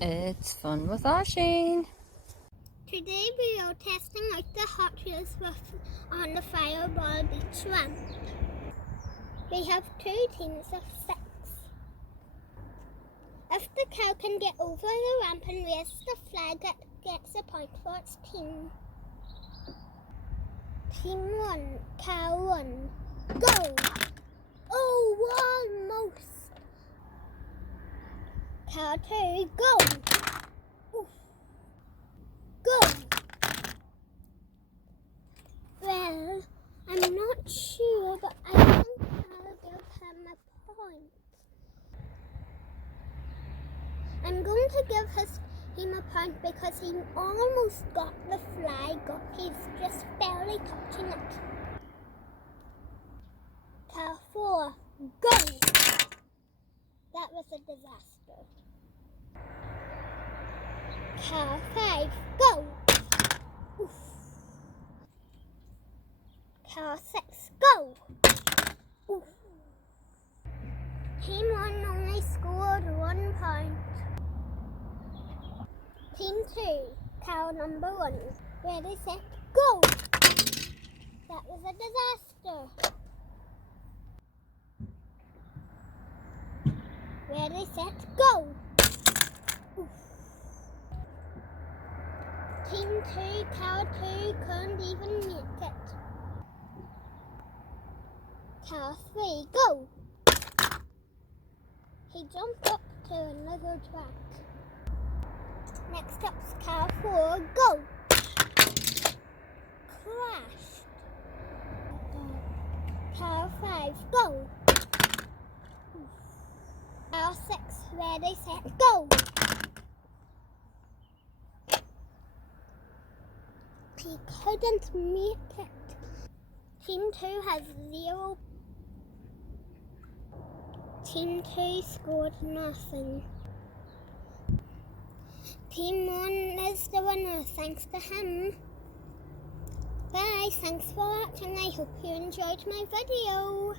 It's fun with Oshane. Today we are testing out the Hotwheels on the Fireball Beach ramp. We have 2 teams of 6. If the cow can get over the ramp and raise the flag, it gets a point for its team. Team 1, cow 1, go! Oh, almost! Cow 2, go! Oof. Go! Well, I'm not sure, but I think I'll give him a point. I'm going to give him a point because he almost got the flag up. He's just barely touching it. Cow 4, go! That was a disaster. Cow 5, go! Oof. Cow 6, go! Oof. Team 1 only scored 1 point. Team 2, cow number 1, ready, set, go! That was a disaster. Ready, set, go! Oof. Team 2, cow 2 couldn't even make it. Cow 3, go! He jumped up to another track. Next up's cow 4, go! Crashed. Cow 5, go! Cow 6, ready, set, go! He couldn't make it. Team 2 has 0. Team 2 scored nothing. Team 1 is the winner, thanks to him. Bye, thanks for watching. I hope you enjoyed my video.